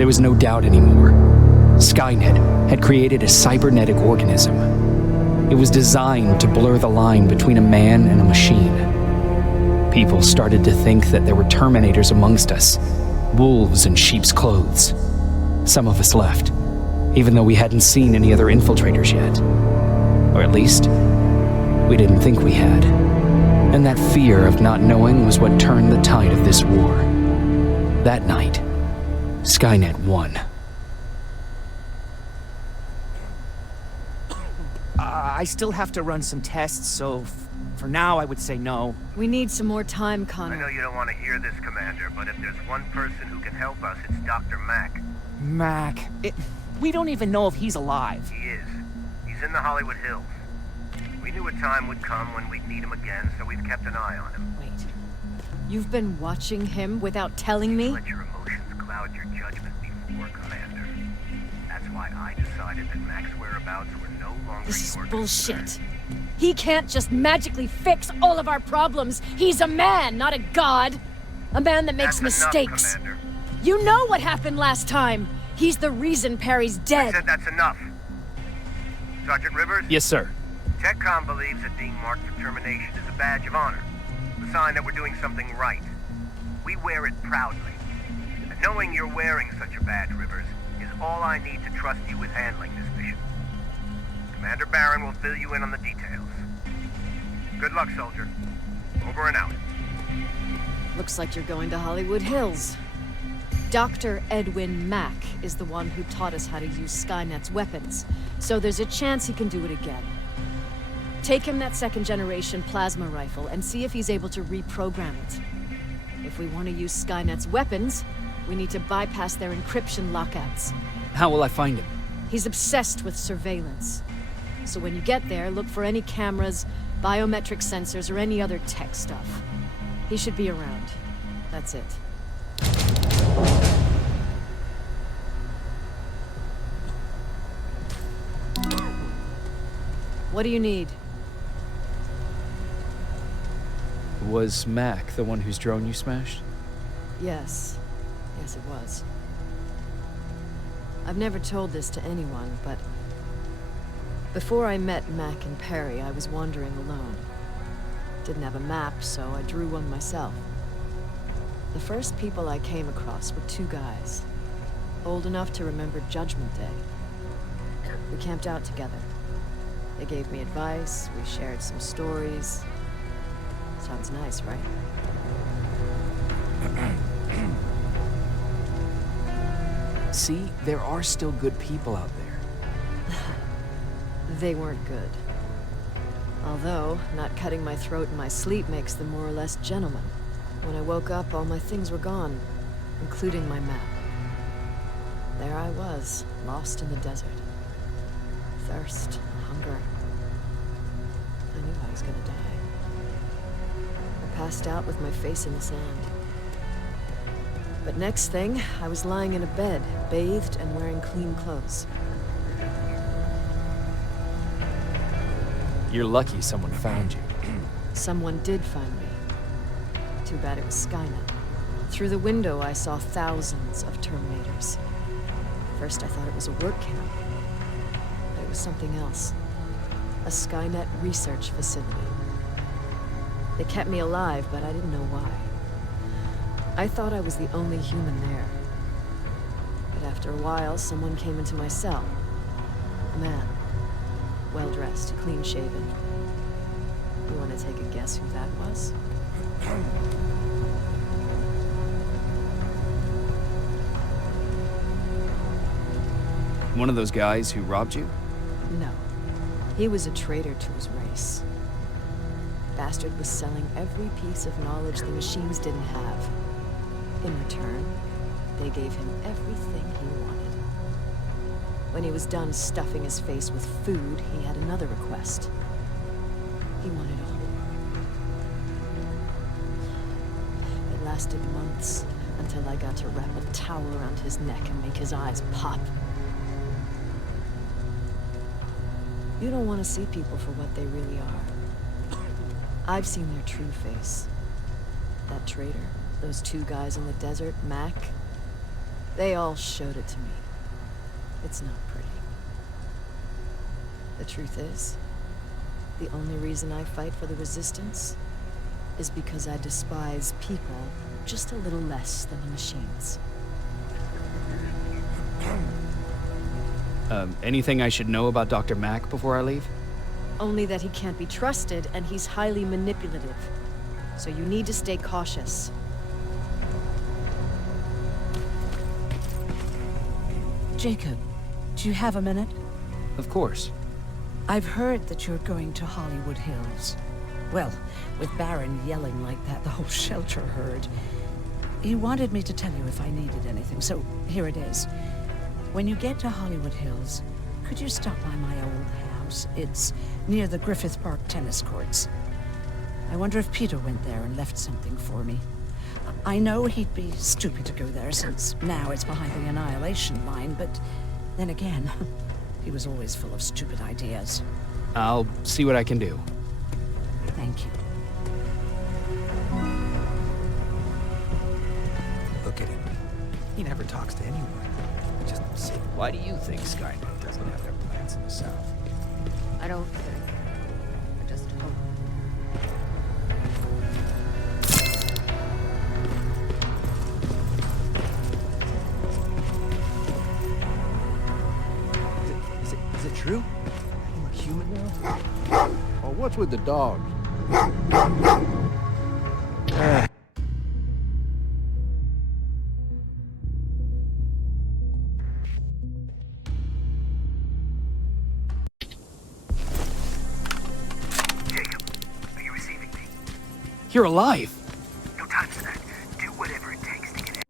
There was no doubt anymore. Skynet had created a cybernetic organism. It was designed to blur the line between a man and a machine. People started to think that there were Terminators amongst us, wolves in sheep's clothes. Some of us left, even though we hadn't seen any other infiltrators yet. Or at least, we didn't think we had. And that fear of not knowing was what turned the tide of this war. That night, Skynet won. I still have to run some tests, so for now I would say no. We need some more time, Connor. I know you don't want to hear this, Commander, but if there's one person who can help us, it's Dr. Mack. Mack. We don't even know if he's alive. He is. He's in the Hollywood Hills. We knew a time would come when we'd need him again, so we've kept an eye on him. Wait. You've been watching him without telling me? Let your emotions cloud your judgment before, Commander. That's why I decided that Mack's whereabouts were no longer This is your bullshit. concern. He can't just magically fix all of our problems. He's a man, not a god. A man that makes That's mistakes. enough, Commander. You know what happened last time. He's the reason Perry's I dead. said that's enough. Sergeant Rivers? Yes, sir. TechCom believes that being marked for termination is a badge of honor. A sign that we're doing something right. We wear it proudly. And knowing you're wearing such a badge, Rivers, is all I need to trust you with handling this mission. Commander Barron will fill you in on the details. Good luck, soldier. Over and out. Looks like you're going to Hollywood Hills. Dr. Edwin Mack is the one who taught us how to use Skynet's weapons, so there's a chance he can do it again. Take him that second-generation plasma rifle and see if he's able to reprogram it. If we want to use Skynet's weapons, we need to bypass their encryption lockouts. How will I find him? He's obsessed with surveillance. So when you get there, look for any cameras, biometric sensors, or any other tech stuff. He should be around. That's it. What do you need? Was Mack the one whose drone you smashed? Yes. Yes, it was. I've never told this to anyone, but before I met Mack and Perry, I was wandering alone. Didn't have a map, so I drew one myself. The first people I came across were two guys, old enough to remember Judgment Day. We camped out together. They gave me advice, we shared some stories. Sounds nice, right? See, there are still good people out there. They weren't good. Although, not cutting my throat in my sleep makes them more or less gentlemen. When I woke up, all my things were gone, including my map. There I was, lost in the desert. Thirst, hunger. I knew I was gonna die. I passed out with my face in the sand. But next thing, I was lying in a bed, bathed and wearing clean clothes. You're lucky someone found you. Someone did find me. Too bad it was Skynet. Through the window, I saw thousands of Terminators. First, I thought it was a work camp. But it was something else. A Skynet research facility. They kept me alive, but I didn't know why. I thought I was the only human there. But after a while, someone came into my cell. A man. Well-dressed, clean-shaven. You want to take a guess who that was? One of those guys who robbed you? No. He was a traitor to his race. Bastard was selling every piece of knowledge the machines didn't have. In return, they gave him everything he wanted. When he was done stuffing his face with food, he had another request. He wanted all. It lasted months, until I got to wrap a towel around his neck and make his eyes pop. You don't want to see people for what they really are. I've seen their true face. That traitor, those two guys in the desert, Mack. They all showed it to me. It's not pretty. The truth is, the only reason I fight for the Resistance is because I despise people just a little less than the machines. Anything I should know about Dr. Mack before I leave? Only that he can't be trusted, and he's highly manipulative. So you need to stay cautious. Jacob, do you have a minute? Of course. I've heard that you're going to Hollywood Hills. Well, with Baron yelling like that, the whole shelter heard. He wanted me to tell you if I needed anything, so here it is. When you get to Hollywood Hills, could you stop by my old house? It's near the Griffith Park tennis courts. I wonder if Peter went there and left something for me. I know he'd be stupid to go there, since now it's behind the Annihilation Line, but then again, he was always full of stupid ideas. I'll see what I can do. Thank you. Look at him. He never talks to anyone. Just say, why do you think Skynet doesn't have their plants in the South? I don't think. I just hope. Is it true? I'm a human now? Oh, what's with the dog? Jacob, are you receiving me? You're alive! No time for that. Do whatever it takes to get in.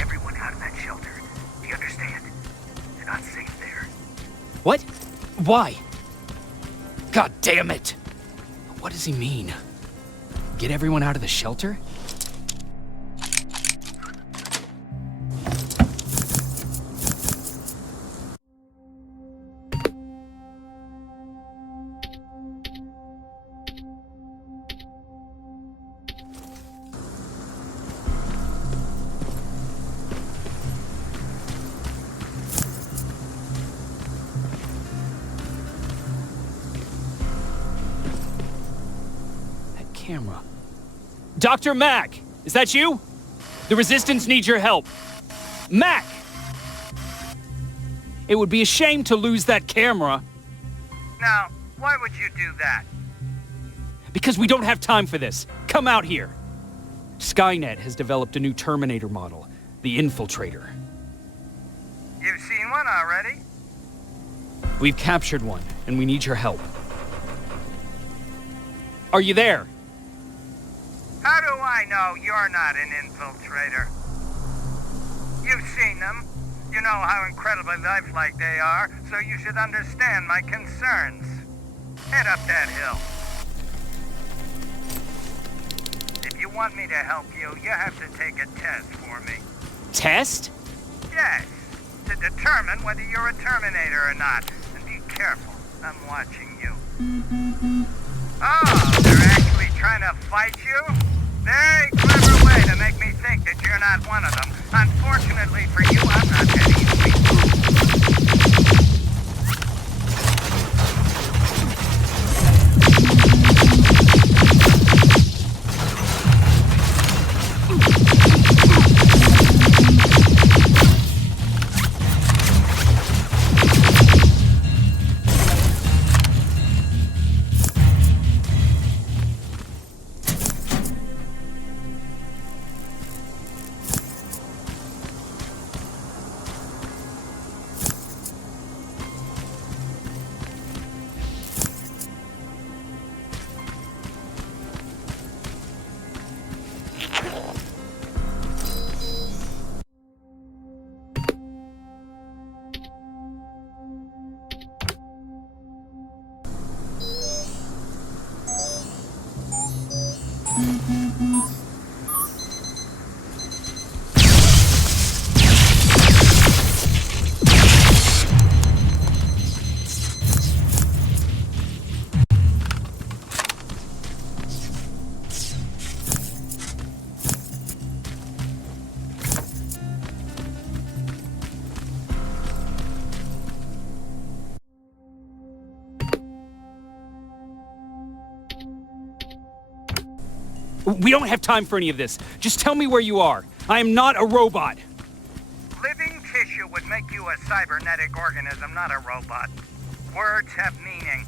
Everyone out of that shelter. Do you understand? You're not safe there. What? Why? God damn it! What does he mean? Get everyone out of the shelter? Camera. Dr. Mack! Is that you? The Resistance needs your help. Mack! It would be a shame to lose that camera. Now, why would you do that? Because we don't have time for this. Come out here. Skynet has developed a new Terminator model, the Infiltrator. You've seen one already? We've captured one, and we need your help. Are you there? How do I know you're not an infiltrator? You've seen them. You know how incredibly lifelike they are, so you should understand my concerns. Head up that hill. If you want me to help you, you have to take a test for me. Test? Yes, to determine whether you're a Terminator or not. And be careful, I'm watching you. Oh, they're actually trying to fight you? Very clever way to make me think that you're not one of them. Unfortunately for you, I'm not that easily fooled. We don't have time for any of this. Just tell me where you are. I am not a robot. Living tissue would make you a cybernetic organism, not a robot. Words have meaning.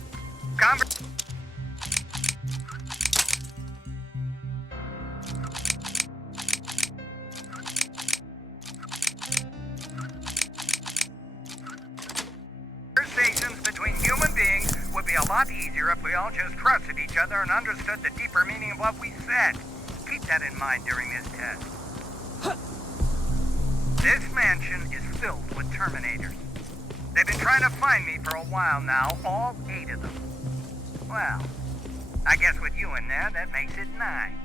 Conversations between human beings would be a lot easier if we all just trusted each other and understood the deeper meaning of what we said. Keep that in mind during this test. This mansion is filled with Terminators. They've been trying to find me for a while now, all 8 of them. Well, I guess with you in there, that makes it 9.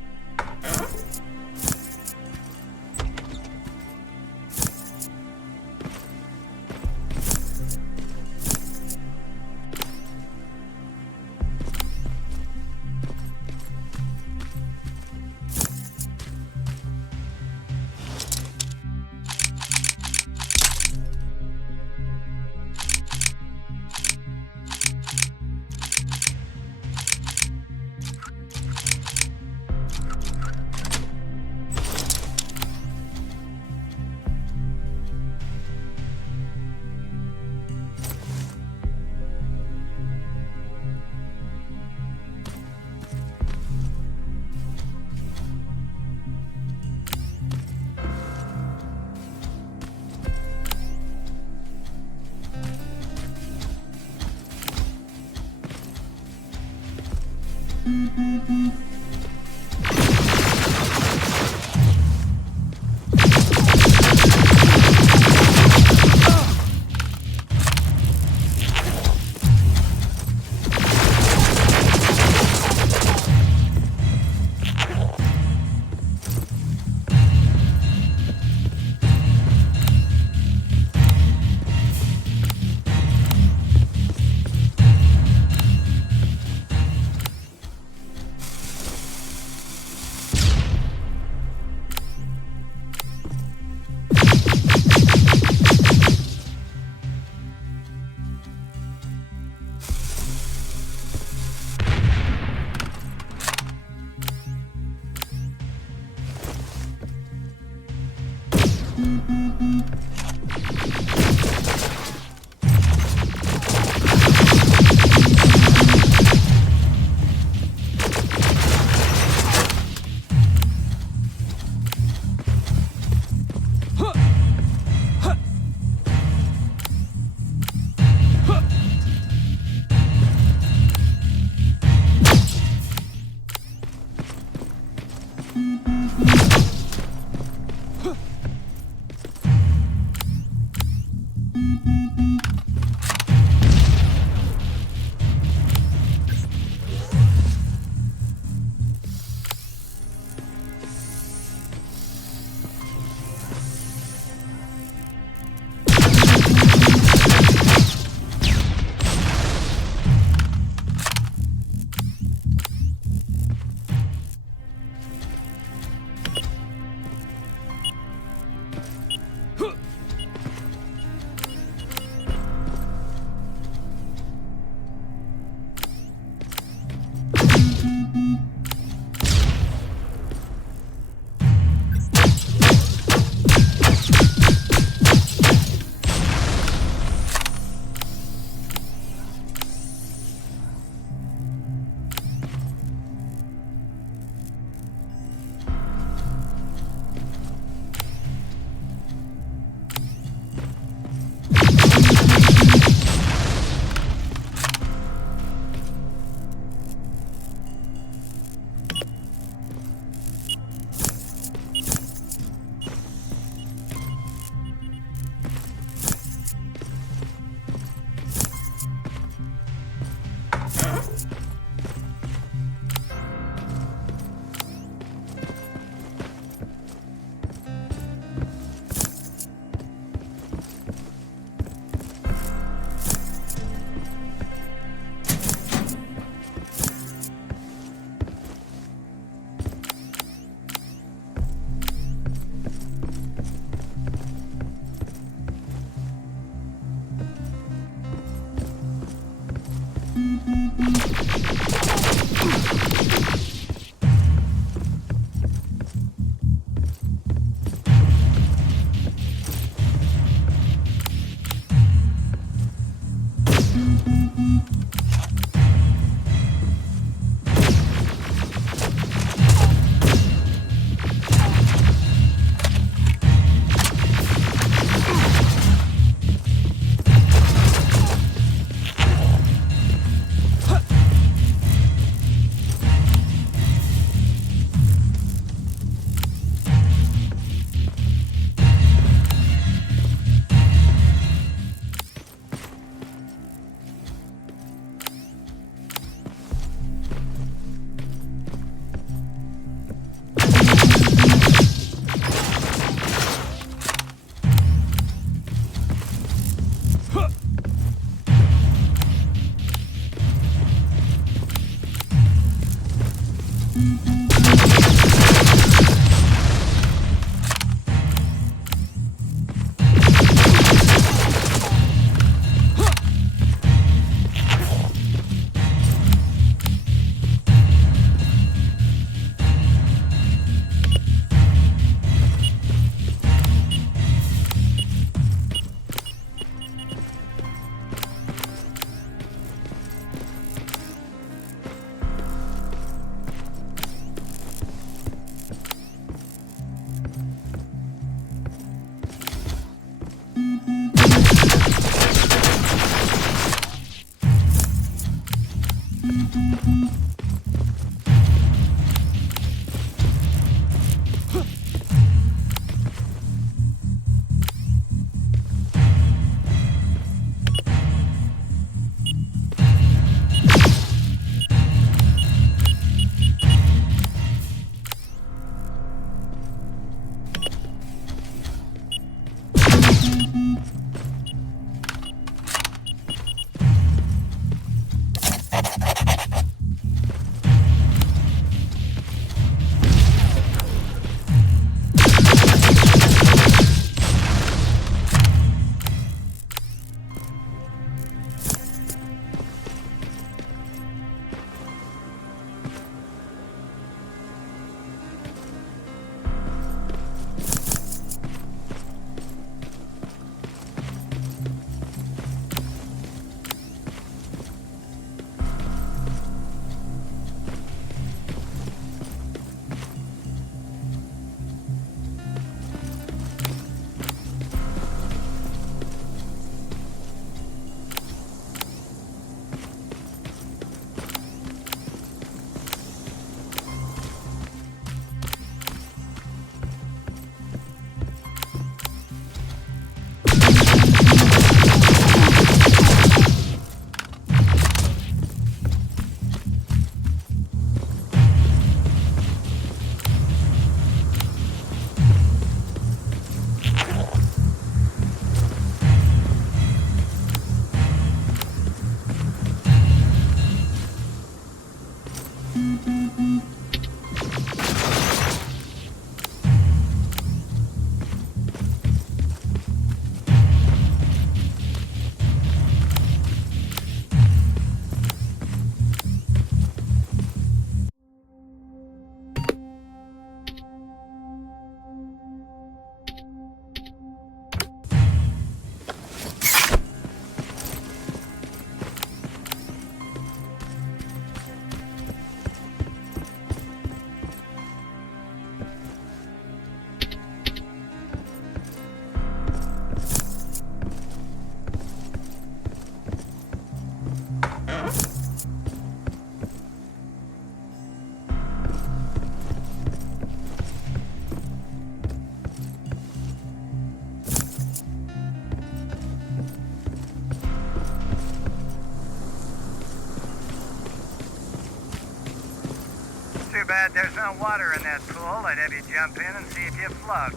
Too bad there's no water in that pool. I'd have you jump in and see if you float.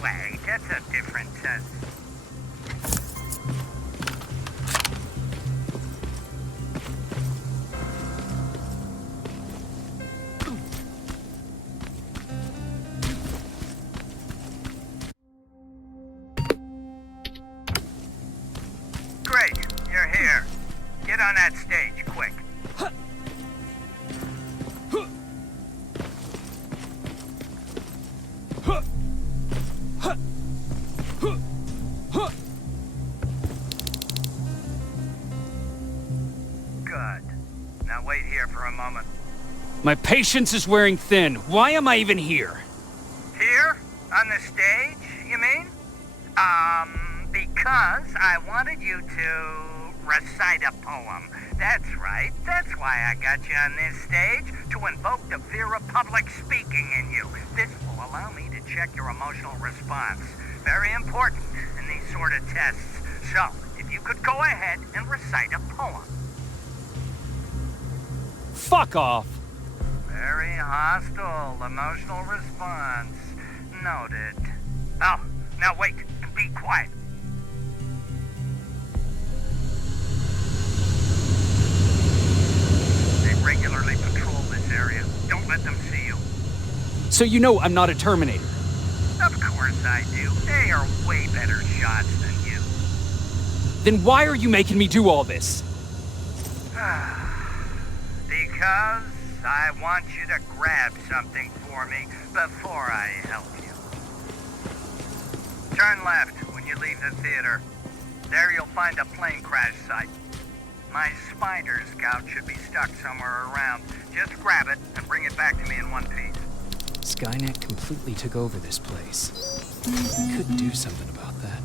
Wait, that's a different test. Great, you're here. Get on that stage, quick. Good. Now wait here for a moment. My patience is wearing thin. Why am I even here? Here? On the stage, you mean? Because I wanted you to recite a poem. That's right. That's why I got you on this stage, to invoke the fear of public speaking in you. This will allow me to check your emotional response. Very important in these sort of tests. So, if you could go ahead and recite a poem. Fuck off! Very hostile emotional response. Noted. Oh, now wait and be quiet. They regularly patrol this area. Don't let them see you. So you know I'm not a Terminator. Of course I do. They are way better shots than you. Then why are you making me do all this? Because I want you to grab something for me before I help you. Turn left when you leave the theater. There you'll find a plane crash site. My spider scout should be stuck somewhere around. Just grab it and bring it back to me in one piece. Skynet completely took over this place. We could do something about that.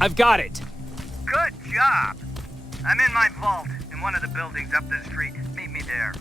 I've got it. Good job. I'm in my vault in one of the buildings up the street. Meet me there.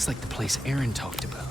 Looks like the place Aaron talked about.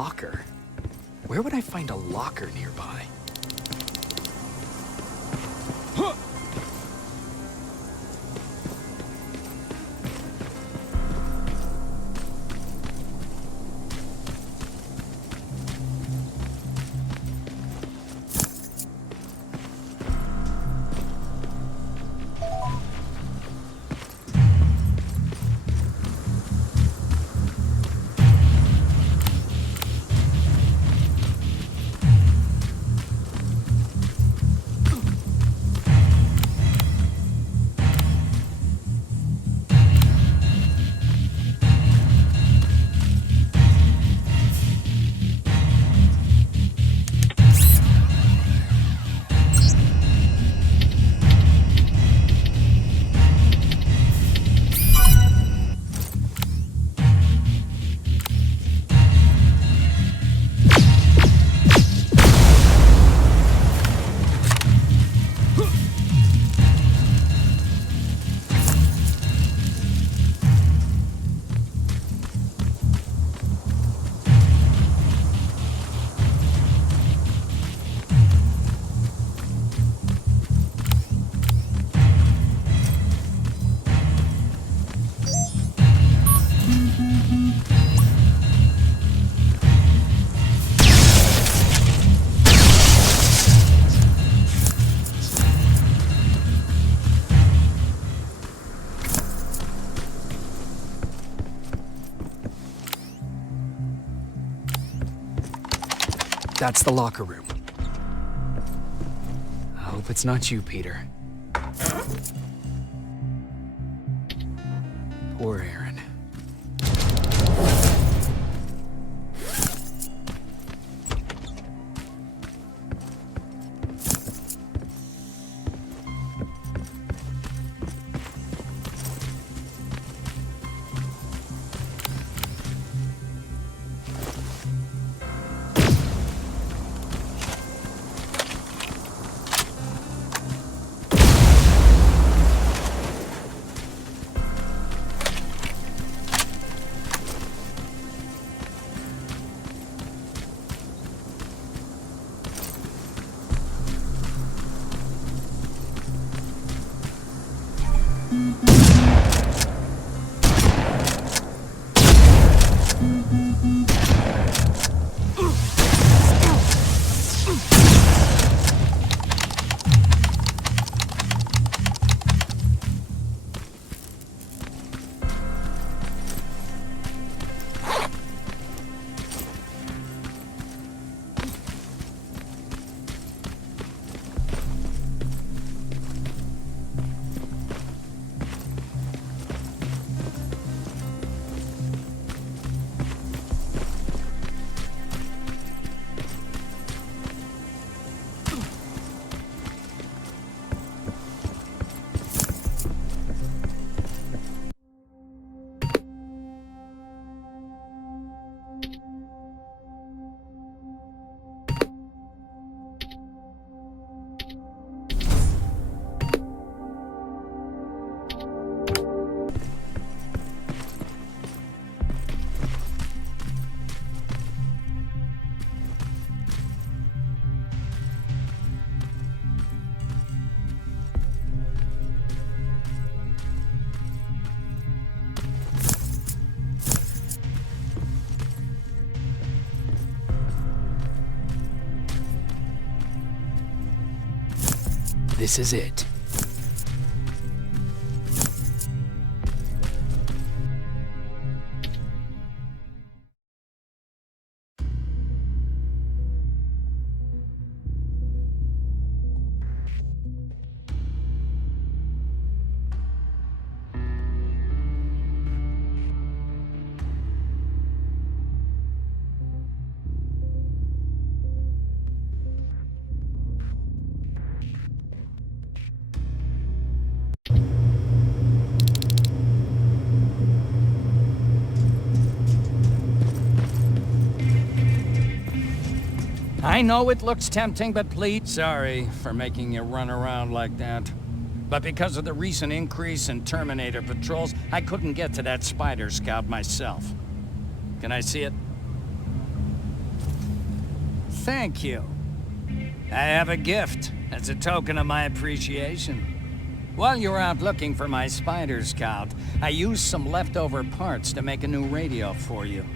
locker. Where would I find a locker nearby? That's the locker room. I hope it's not you, Peter. Poor Aaron. This is it. I know it looks tempting, but please... Sorry for making you run around like that. But because of the recent increase in Terminator patrols, I couldn't get to that spider scout myself. Can I see it? thank you. I have a gift as a token of my appreciation. While you were out looking for my Spider Scout, I used some leftover parts to make a new radio for you.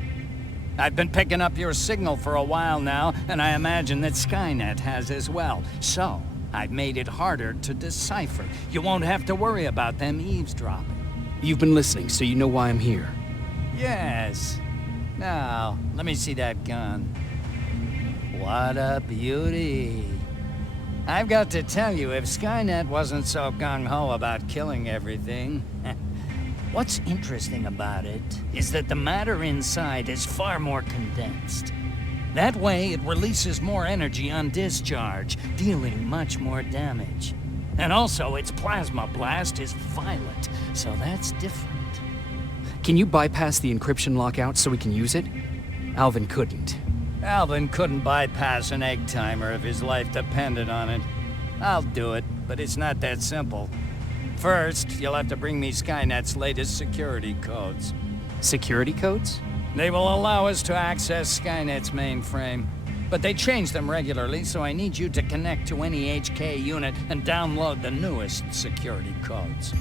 I've been picking up your signal for a while now, and I imagine that Skynet has as well. So, I've made it harder to decipher. You won't have to worry about them eavesdropping. You've been listening, so you know why I'm here. Yes. Now, let me see that gun. What a beauty. I've got to tell you, if Skynet wasn't so gung-ho about killing everything... What's interesting about it is that the matter inside is far more condensed. That way, it releases more energy on discharge, dealing much more damage. And also, its plasma blast is violent, so that's different. Can you bypass the encryption lockout so we can use it? Alvin couldn't. Alvin couldn't bypass an egg timer if his life depended on it. I'll do it, but it's not that simple. First, you'll have to bring me Skynet's latest security codes. Security codes? They will allow us to access Skynet's mainframe. But they change them regularly, so I need you to connect to any HK unit and download the newest security codes.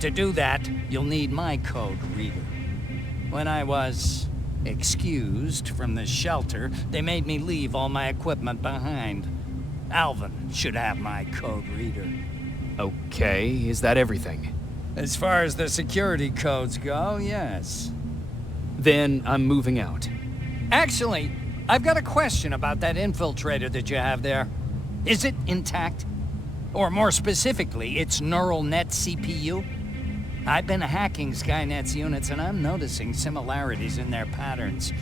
To do that, you'll need my code reader. When I was excused from the shelter, they made me leave all my equipment behind. Alvin should have my code reader. Okay, is that everything? As far as the security codes go, yes. Then I'm moving out. Actually, I've got a question about that infiltrator that you have there. Is it intact? Or more specifically, its neural net CPU? I've been hacking Skynet's units and I'm noticing similarities in their patterns.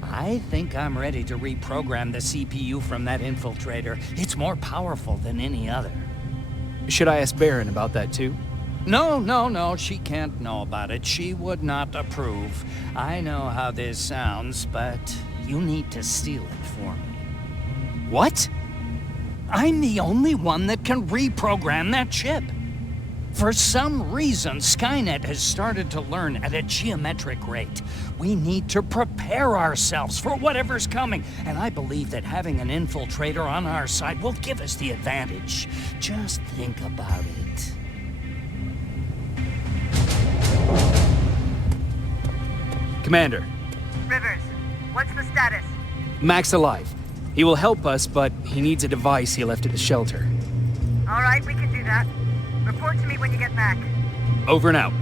I think I'm ready to reprogram the CPU from that infiltrator. It's more powerful than any other. Should I ask Baron about that too? No, she can't know about it. She would not approve. I know how this sounds, but you need to steal it for me. What? I'm the only one that can reprogram that chip. For some reason, Skynet has started to learn at a geometric rate. We need to prepare ourselves for whatever's coming, and I believe that having an infiltrator on our side will give us the advantage. Just think about it. Commander, Rivers, what's the status? Mack's alive. He will help us, but he needs a device he left at the shelter. All right, we can do that. Report to me when you get back. Over and out.